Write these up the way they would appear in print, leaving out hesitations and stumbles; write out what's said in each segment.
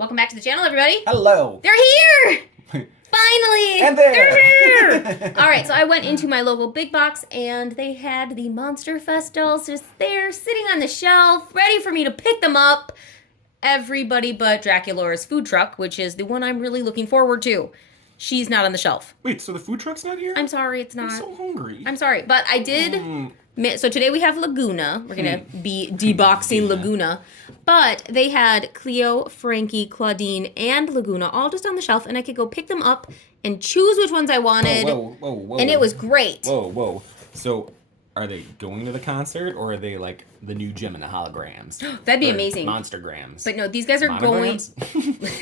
Welcome back to the channel, everybody. Hello. They're here! Finally! And there. They're here! Alright, so I went into my local big box and they had the Monster Fest dolls just there, sitting on the shelf, ready for me to pick them up. Everybody but Draculaura's food truck, which is the one I'm really looking forward to. She's not on the shelf. Wait, so the food truck's not here? I'm sorry, it's not. I'm so hungry. I'm sorry, but I did... So today we have Lagoona. We're going to be deboxing Lagoona. But they had Cleo, Frankie, Claudine, and Lagoona all just on the shelf, and I could go pick them up and choose which ones I wanted. Whoa. And it was great. Whoa. So, are they going to the concert, or are they like the new gym and the holograms? That'd be amazing. Monstergrams. But no, these guys are going...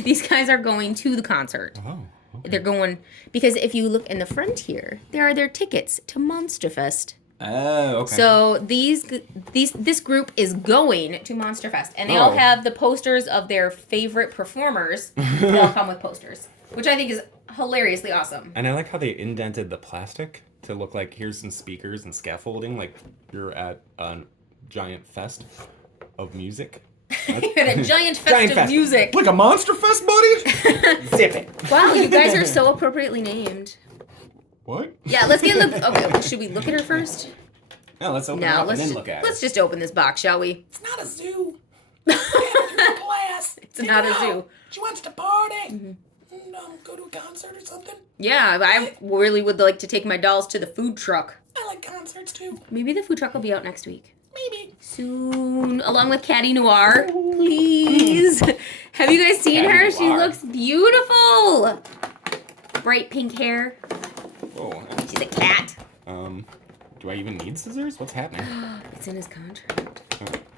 these guys are going to the concert. Oh. Okay. They're going... Because if you look in the front here, there are their tickets to Monster Fest. Oh, okay. So this group is going to Monster Fest, and they all have the posters of their favorite performers. They all come with posters, which I think is hilariously awesome. And I like how they indented the plastic to look like here's some speakers and scaffolding, like you're at a giant fest of music. At a giant fest of music. Like a Monster Fest, buddy? Zip it. Wow, you guys are so appropriately named. What? Yeah, let's get okay, should we look at her first? No, let's open it up and then look at it. Let's just open this box, shall we? It's not a zoo. Class. It's not a zoo. She wants to party. Mm-hmm. Go to a concert or something. Yeah, I really would like to take my dolls to the food truck. I like concerts too. Maybe the food truck will be out next week. Maybe. Soon, along with Catty Noir. Please. Have you guys seen her? She looks beautiful. Bright pink hair. Whoa. She's a cat. Do I even need scissors? What's happening? It's in his contract.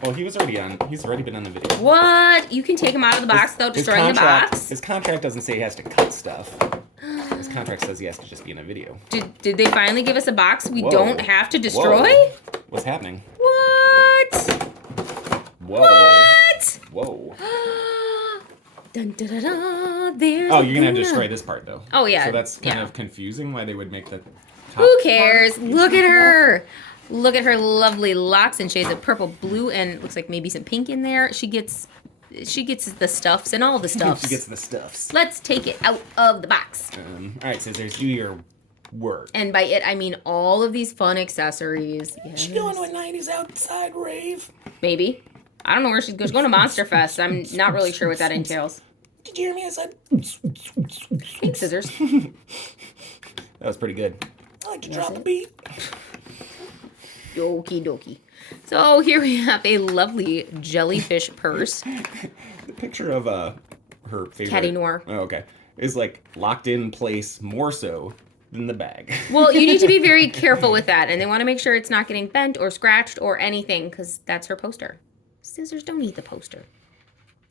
Well, he's already been on the video. What? You can take him out of the box without destroying the box? His contract doesn't say he has to cut stuff. His contract says he has to just be in a video. Did they finally give us a box we don't have to destroy? Whoa. What's happening? What? Whoa. What? Whoa. Dun, da, da, da. There's you're going to destroy this part, though. Oh, yeah. So that's kind of confusing why they would make the top. Who cares? Look at her. Look at her lovely locks and shades of purple, blue, and looks like maybe some pink in there. She gets the stuffs and all the stuffs. She gets the stuffs. Let's take it out of the box. All right, scissors, do your work. And by it, I mean all of these fun accessories. Yes. She going to a 90s outside rave. Maybe. I don't know where she's going. She's going to Monster Fest. I'm not really sure what that entails. Did you hear me? I said... Thanks, scissors. That was pretty good. I like to drop a beat. Okie dokie. So here we have a lovely jellyfish purse. The picture of her favorite... Catty Noir. Oh, okay. Is like locked in place more so than the bag. Well, you need to be very careful with that, and they want to make sure it's not getting bent or scratched or anything, because that's her poster. Scissors don't eat the poster.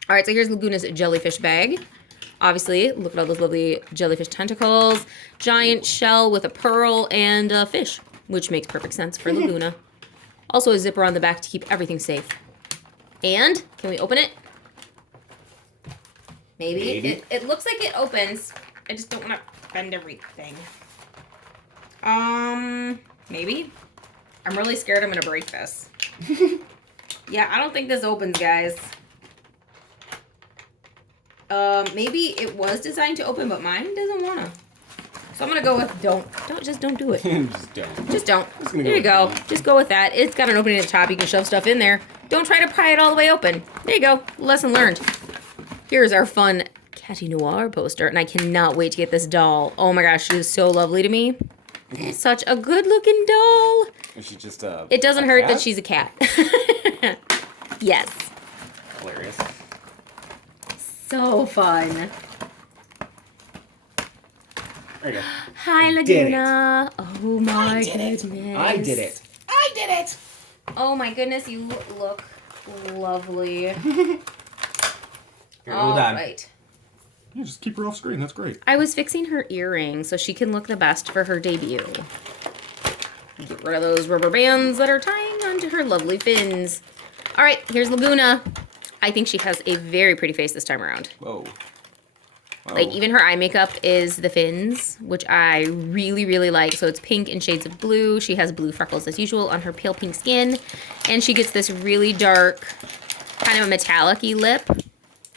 All right, so here's Lagoona's jellyfish bag. Obviously, look at all those lovely jellyfish tentacles, giant shell with a pearl, and a fish, which makes perfect sense for Lagoona. Also a zipper on the back to keep everything safe. And, can we open it? Maybe. It looks like it opens. I just don't want to bend everything. Maybe. I'm really scared I'm going to break this. Yeah, I don't think this opens, guys. Maybe it was designed to open, but mine doesn't want to. So I'm going to go with just don't do it. Just don't. There you go. Just go with that. It's got an opening at the top. You can shove stuff in there. Don't try to pry it all the way open. There you go. Lesson learned. Here's our fun Catty Noir poster, and I cannot wait to get this doll. Oh my gosh, she is so lovely to me. Such a good-looking doll. Is she just It doesn't hurt that she's a cat. Yes. Hilarious. So fun. There you go. Hi, Lagoona. Oh my goodness. I did it. I did it. Oh my goodness, you look lovely. Here, hold on. Right. Yeah, just keep her off screen. That's great. I was fixing her earring so she can look the best for her debut. Get rid of those rubber bands that are tying onto her lovely fins. All right, here's Lagoona. I think she has a very pretty face this time around. Whoa. Like, even her eye makeup is the fins, which I really, really like. So it's pink and shades of blue. She has blue freckles as usual on her pale pink skin. And she gets this really dark, kind of a metallic-y lip.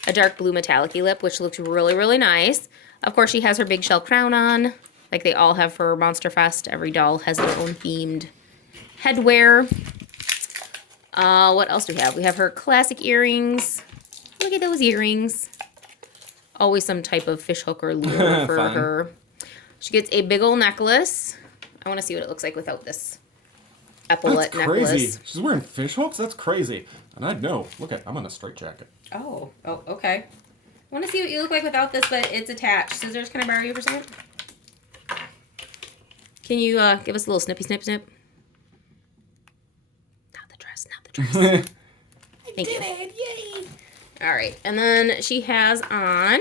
a dark blue metallic-y lip, which looks really, really nice. Of course, she has her big shell crown on, like they all have for Monster Fest. Every doll has their own themed headwear. What else do we have? We have her classic earrings. Look at those earrings. Always some type of fish hook or lure for her. She gets a big old necklace. I want to see what it looks like without this epaulette necklace. Crazy. She's wearing fish hooks? That's crazy. And I'd know. Look at, I'm on a straight jacket. Oh, okay. I want to see what you look like without this, but it's attached. Scissors, can I borrow you for a second? Can you give us a little snippy snip snip? Not the dress, not the dress. Thank you. Yay! All right, and then she has on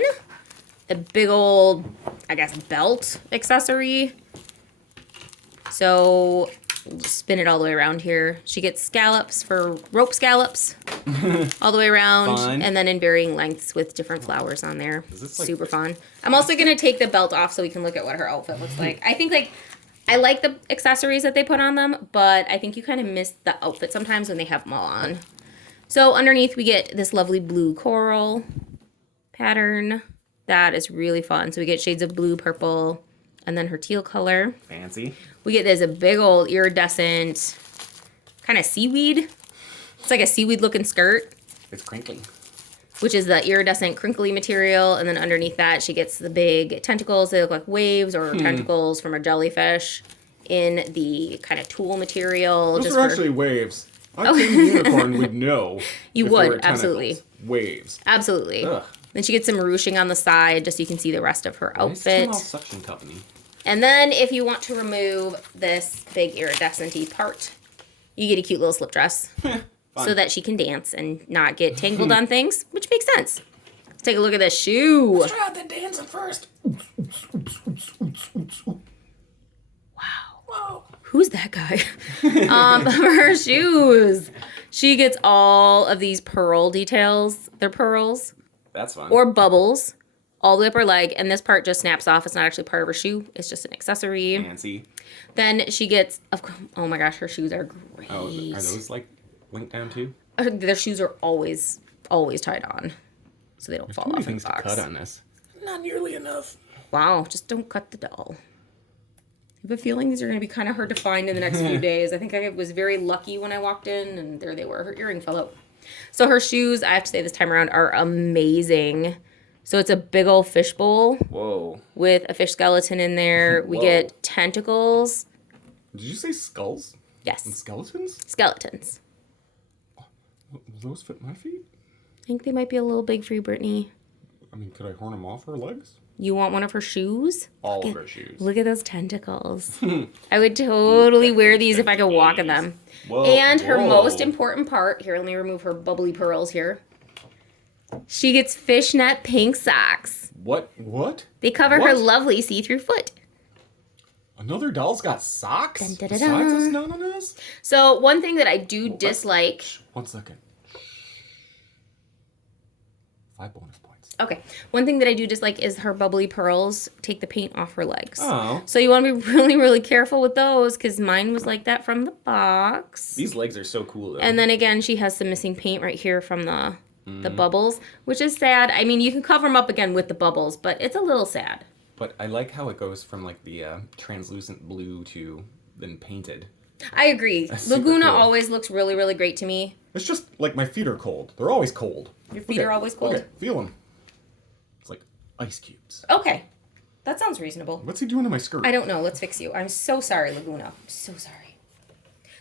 a big old, I guess, belt accessory. So we'll just spin it all the way around here. She gets scallops for rope scallops all the way around. Fun. And then in varying lengths with different flowers on there. Is this like super fun. I'm also going to take the belt off so we can look at what her outfit looks like. I think I like the accessories that they put on them, but I think you kind of miss the outfit sometimes when they have them all on. So underneath we get this lovely blue coral pattern. That is really fun. So we get shades of blue, purple, and then her teal color. Fancy. We get this a big old iridescent kind of seaweed. It's like a seaweed looking skirt, It's crinkly. which is the iridescent crinkly material. And then underneath that, she gets the big tentacles. They look like waves or tentacles from a jellyfish in the kind of tulle material. Those are actually waves. I think the unicorn would know. You if they would, were tentacles. absolutely. Waves. Absolutely. Ugh. Then she gets some ruching on the side just so you can see the rest of her outfit. Nice small suction company. And then if you want to remove this big iridescent-y part, you get a cute little slip dress so that she can dance and not get tangled on things, which makes sense. Let's take a look at this shoe. Let's try out the dancing first. Wow. Whoa. Who's that guy? Her shoes. She gets all of these pearl details. They're pearls. That's fun. Or bubbles all the way up her leg, and this part just snaps off. It's not actually part of her shoe. It's just an accessory. Fancy. Then she gets, oh my gosh, her shoes are great. Oh, are those like linked down too? Their shoes are always tied on, so they don't fall Too many off in the things to box. cut on this. Not nearly enough. Wow, just don't cut the doll. I have a feeling these are going to be kind of hard to find in the next few days. I think I was very lucky when I walked in, and there they were. Her earring fell out. So her shoes, I have to say this time around, are amazing. So it's a big old fish bowl Whoa. with a fish skeleton in there. We Whoa. get tentacles. Did you say skulls and Yes, skeletons? skeletons. Will those fit my feet? I think they might be a little big for you, Brittany. I mean, could I horn them off her legs? You want one of her shoes? All of her shoes. Look at those tentacles. I would totally wear these if I could walk in them. Whoa, And her whoa. most important part, here, let me remove her bubbly pearls here. She gets fishnet pink socks. What? What? They cover her What? lovely see-through foot. Another doll's got socks? Dun, dun, dun, Besides dun. this nonsense? So one thing that I do dislike... 1 second. 5 bonus points. Okay. One thing that I do dislike is her bubbly pearls take the paint off her legs. Oh. So you want to be really, really careful with those because mine was like that from the box. These legs are so cool, though. And then again, she has some missing paint right here from the bubbles, which is sad. I mean, you can cover them up again with the bubbles, but it's a little sad. But I like how it goes from, like, the translucent blue to then painted. I agree. That's super Laguna cool. always looks really, really great to me. It's just, like, my feet are cold. They're always cold. Your feet are always cold? Okay, feel them. It's like ice cubes. Okay. That sounds reasonable. What's he doing to my skirt? I don't know. Let's fix you. I'm so sorry, Laguna. I'm so sorry.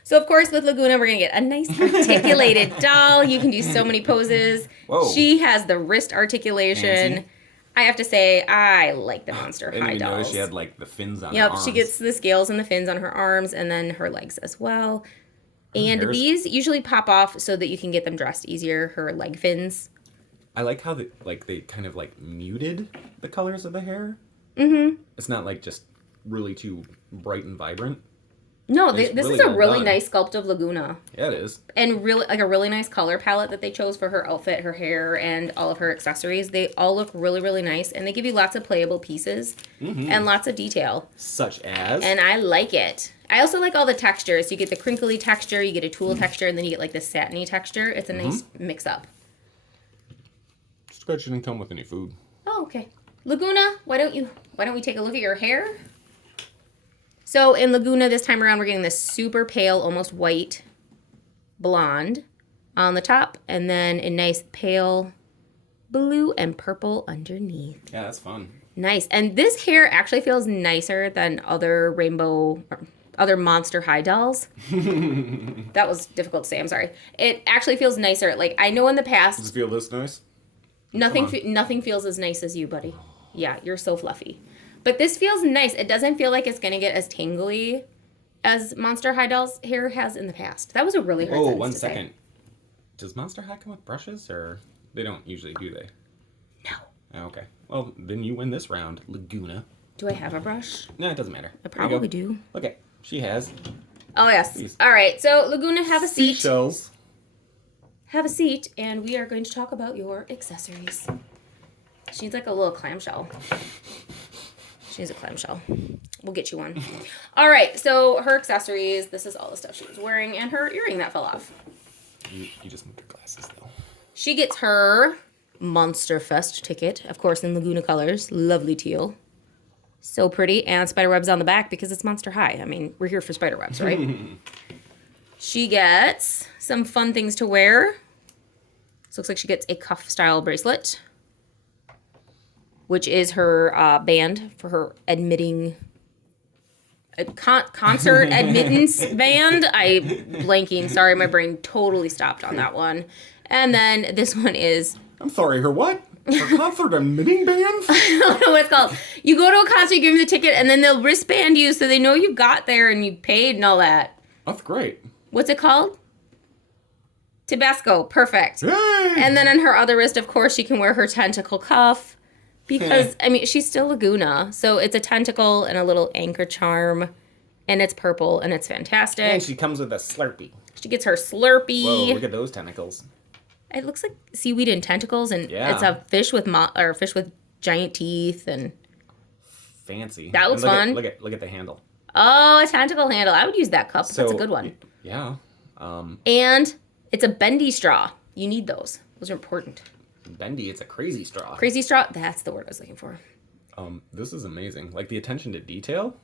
So, of course, with Laguna, we're going to get a nice articulated doll. You can do so many poses. Whoa. She has the wrist articulation. Fancy. I have to say, I like the Monster I didn't High even dolls. notice she had, like, the fins on her Yep, arms. she gets the scales and the fins on her arms and then her legs as well. And hair's- these usually pop off so that you can get them dressed easier, her leg fins. I like how they kind of, like, muted the colors of the hair. Mm-hmm. It's not, like, just really too bright and vibrant. No, It's this really is a well really done. nice sculpt of Laguna. Yeah, it is. And really, like a really nice color palette that they chose for her outfit, her hair, and all of her accessories. They all look really, really nice. And they give you lots of playable pieces and lots of detail. Such as... And I like it. I also like all the textures. You get the crinkly texture, you get a tulle texture, and then you get like the satiny texture. It's a nice mix-up. Just glad she didn't come with any food. Oh, okay. Lagoona, why don't we take a look at your hair? So in Lagoona this time around, we're getting this super pale, almost white blonde on the top, and then a nice pale blue and purple underneath. Yeah, that's fun. Nice. And this hair actually feels nicer than other other Monster High dolls. That was difficult to say. I'm sorry. It actually feels nicer. Like, I know in the past... Does it feel this nice? Nothing feels as nice as you, buddy. Yeah, you're so fluffy. But this feels nice. It doesn't feel like it's going to get as tangly as Monster High doll's hair has in the past. That was a really hard sentence one to second. say. Does Monster High come with brushes, or they don't usually, do they? No. Oh, okay. Well, then you win this round, Lagoona. Do I have a brush? No, it doesn't matter. I probably do. Okay, she has. Oh, yes. These. All right. So, Lagoona, have a seat. Seashells. Have a seat, and we are going to talk about your accessories. She needs like a little clamshell. She needs a clamshell. We'll get you one. All right, so her accessories, this is all the stuff she was wearing, and her earring that fell off. You just moved your glasses, though. She gets her Monster Fest ticket, of course, in Lagoona colors. Lovely teal. So pretty, and spider webs on the back because it's Monster High. I mean, we're here for spider webs, right? She gets some fun things to wear. This looks like she gets a cuff-style bracelet, which is her band for her admitting... concert admittance band. Blanking. Sorry, my brain totally stopped on that one. And then this one is... I'm sorry, her what? Her concert admitting band? I don't know what it's called. You go to a concert, you give them the ticket, and then they'll wristband you so they know you got there and you paid and all that. That's great. What's it called? Tabasco. Perfect. Yay! And then on her other wrist, of course, she can wear her tentacle cuff. Because, I mean, she's still Lagoona. So it's a tentacle and a little anchor charm. And it's purple and it's fantastic. And she comes with a Slurpee. She gets her Slurpee. Whoa, look at those tentacles. It looks like seaweed and tentacles. And Yeah. it's a fish with fish with giant teeth. And fancy. That looks and fun. Look at the handle. oh, a tentacle handle. I would use that cup. That's a good one. Yeah. And it's a bendy straw. You need those. Those are important. Bendy, it's a crazy straw. Crazy straw. That's the word I was looking for. This is amazing. Like the attention to detail.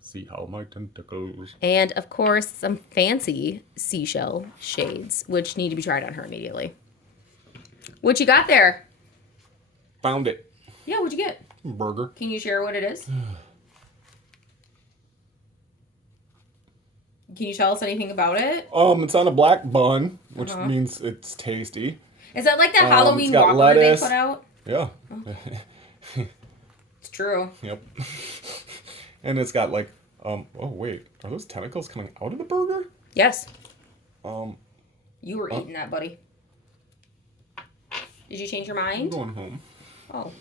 See how my tentacles. And, of course, some fancy seashell shades, which need to be tried on her immediately. What you got there? Found it. Yeah, what'd you get? Burger. Can you share what it is? Can you tell us anything about it? It's on a black bun, which means it's tasty. Is that like that Halloween it's got Whopper lettuce. they put out? Yeah. It's true. Yep. And it's got like, oh wait, are those tentacles coming out of the burger? Yes. You were eating that, buddy. Did you change your I'm mind? going home. Oh.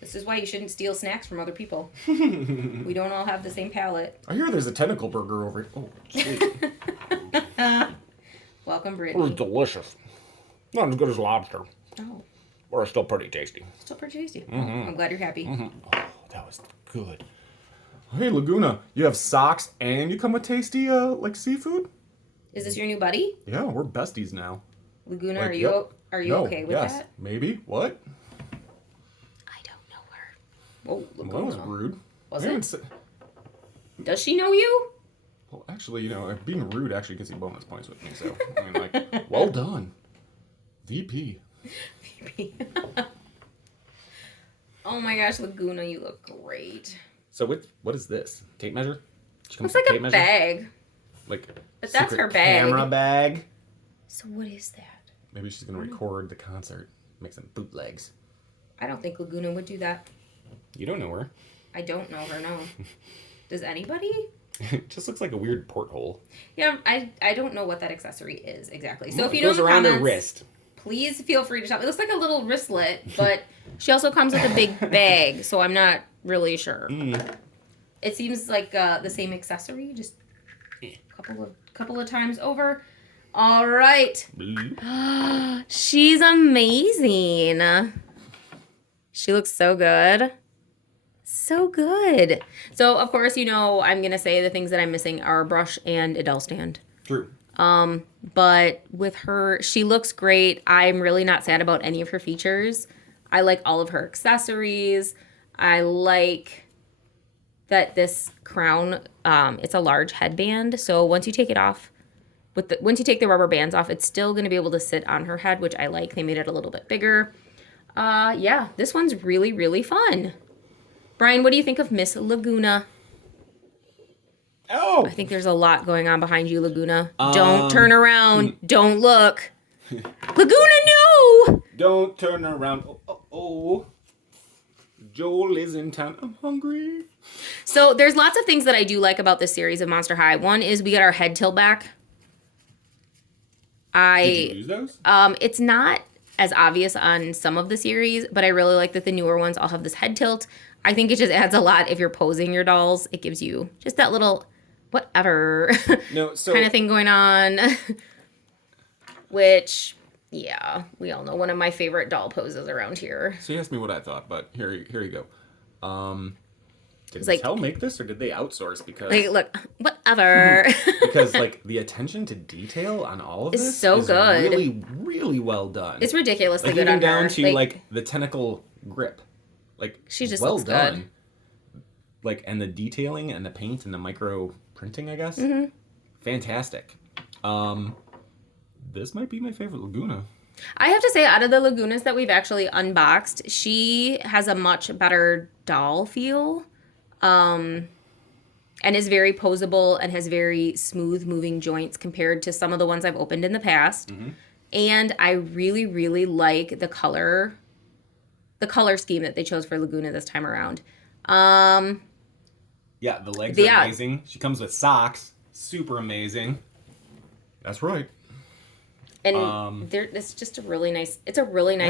This is why you shouldn't steal snacks from other people. We don't all have the same palate. I hear there's a tentacle burger over here. Oh, sweet. Welcome, It was Brittany. delicious. Not as good as lobster, Oh, but it's still pretty tasty. still pretty tasty. I'm glad you're happy. Oh, that was good. Hey, Lagoona, you have socks and you come with tasty, like seafood? Is this your new buddy? Yeah, we're besties now. Lagoona, Like, are you yep. No, okay with yes, that? Maybe. What? I don't know her. Whoa, Well, that was Lagoona. rude. Was I haven't it? se- Does she know you? Well, actually, being rude actually gets you bonus points with me, so, I mean, like, well done. VP. Oh my gosh, Lagoona, you look great. So what is this? Tape measure? She comes Looks like with a tape measure? bag. Like, But that's secret her bag. camera bag? So what is that? Maybe she's gonna record the concert, make some bootlegs. I don't think Lagoona would do that. You don't know her. I don't know her, no. Does anybody? It just looks like a weird porthole. Yeah, I don't know what that accessory is exactly. So if you it know in goes the around comments, her wrist. please feel free to tell. It looks like a little wristlet, but she also comes with a big bag, so I'm not really sure. It seems like the same accessory, just a couple of times over. All right. She's amazing. She looks so good. So good. So, of course, I'm going to say the things that I'm missing are a brush and a doll stand. True. But with her, she looks great. I'm really not sad about any of her features. I like all of her accessories. I like that this crown, it's a large headband. So once you take it off, once you take the rubber bands off, it's still going to be able to sit on her head, which I like. They made it a little bit bigger. Yeah, this one's really, really fun. Brian, what do you think of Miss Lagoona? Oh! I think there's a lot going on behind you, Lagoona. Don't turn around. Don't look. Lagoona, no! Don't turn around. Oh. Joel is in town. I'm hungry. So there's lots of things that I do like about this series of Monster High. One is we got our head tilt back. Did you use those? It's not as obvious on some of the series, but I really like that the newer ones all have this head tilt. I think it just adds a lot if you're posing your dolls. It gives you just that little whatever kind of thing going on. Which, yeah, we all know one of my favorite doll poses around here. So you asked me what I thought, but here you go. Did like, Mattel make this or did they outsource? Because like, look, whatever. because like the attention to detail on all of this is so good. Really, really well done. It's ridiculously like, good even on down her. to like the tentacle grip. Like she just well looks done. good. Like and the detailing and the paint and the micro printing, I guess. Mm-hmm. Fantastic. This might be my favorite Lagoona. I have to say, out of the Lagoonas that we've actually unboxed, she has a much better doll feel. And is very posable and has very smooth moving joints compared to some of the ones I've opened in the past. Mm-hmm. And I really, really like the color scheme that they chose for Lagoona this time around. Yeah, the legs are amazing. She comes with socks. Super amazing. That's right. And it's just a really nice,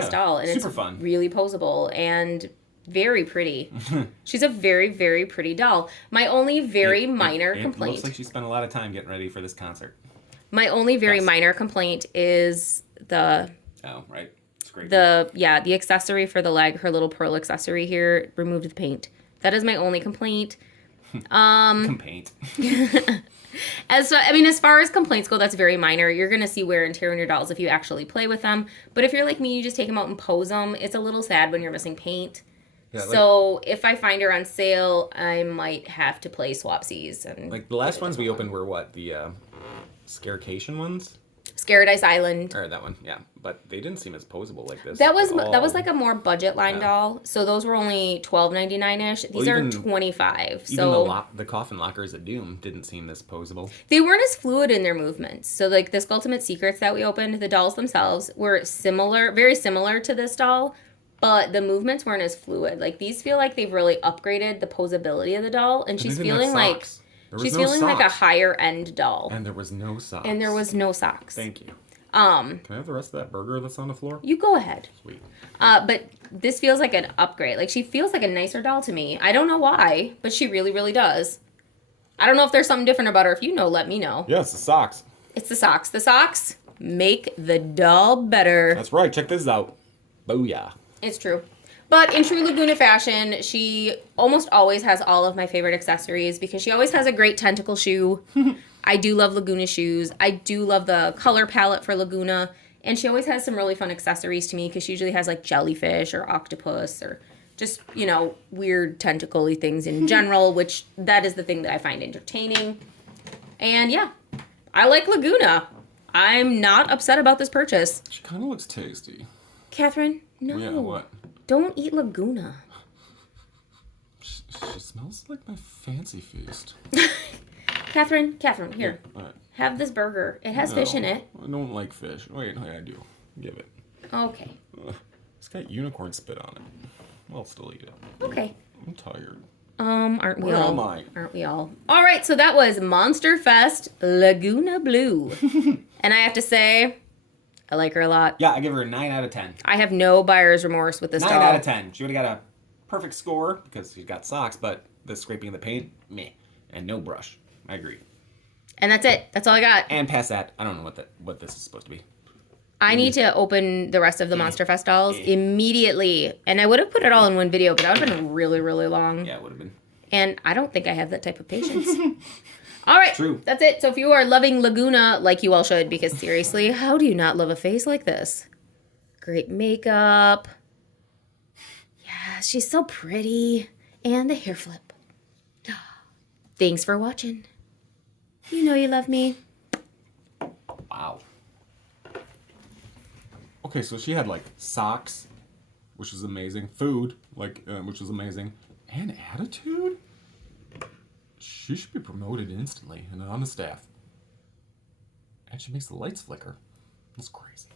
doll. And super it's fun. Really posable and very pretty. She's a very, very pretty doll. My only very minor complaint. It looks like she spent a lot of time getting ready for this concert. My only very minor complaint is the... Oh, right. It's great. The accessory for the leg, her little pearl accessory here, removed the paint. That is my only complaint. Complaint. As far as complaints go, that's very minor. You're going to see wear and tear on your dolls if you actually play with them. But if you're like me, you just take them out and pose them. It's a little sad when you're missing paint. Yeah, so if I find her on sale, I might have to play swapsies. And like the last ones we opened were what? The Scarecation ones? Scaradise Island. Or that one, yeah. But they didn't seem as posable like this. That was like a more budget line doll. So those were only $12.99-ish. These are $25. Even the coffin lockers at Doom didn't seem this posable. They weren't as fluid in their movements. So like the Ultimate Secrets that we opened, the dolls themselves were very similar to this doll, but the movements weren't as fluid. Like these feel like they've really upgraded the posability of the doll, and she's feeling like like a higher end doll. And there was no socks. Thank you. Can I have the rest of that burger that's on the floor? You go ahead. Sweet. But this feels like an upgrade. Like she feels like a nicer doll to me. I don't know why, but she really, really does. I don't know if there's something different about her. If you know, let me know. Yes, the socks. It's the socks. The socks make the doll better. That's right. Check this out. Booyah. It's true. But in true Lagoona fashion, she almost always has all of my favorite accessories because she always has a great tentacle shoe. I do love Lagoona shoes. I do love the color palette for Lagoona. And she always has some really fun accessories to me because she usually has like jellyfish or octopus or just, weird tentacle-y things in general, which that is the thing that I find entertaining. And yeah, I like Lagoona. I'm not upset about this purchase. She kind of looks tasty. Catherine, no. Yeah, what? Don't eat Lagoona. She smells like my fancy feast. Catherine, here. Yeah, right. Have this burger. It has fish in it. I don't like fish. Wait, I do. Give it. Okay. It's got unicorn spit on it. I'll still eat it. Okay. I'm tired. Aren't we Where all? am I? Aren't we all? All right, so that was Monster Fest Lagoona Blue. And I have to say, I like her a lot. Yeah, I give her a 9 out of 10. I have no buyer's remorse with this 9 doll. out of 10. She would have got a perfect score because she's got socks, but the scraping of the paint, meh. And no brush. I agree. And that's it. That's all I got. And past that, I don't know what this is supposed to be. I need to open the rest of the Monster Fest dolls immediately. And I would have put it all in one video, but that would have been really, really long. Yeah, it would have been. And I don't think I have that type of patience. All right. True. That's it. So if you are loving Lagoona, like you all should, because seriously, how do you not love a face like this? Great makeup. Yeah, she's so pretty. And the hair flip. Thanks for watching. You know you love me. Wow. Okay, so she had like socks, which was amazing. Food, which was amazing. And attitude? She should be promoted instantly and on the staff. And she makes the lights flicker. That's crazy.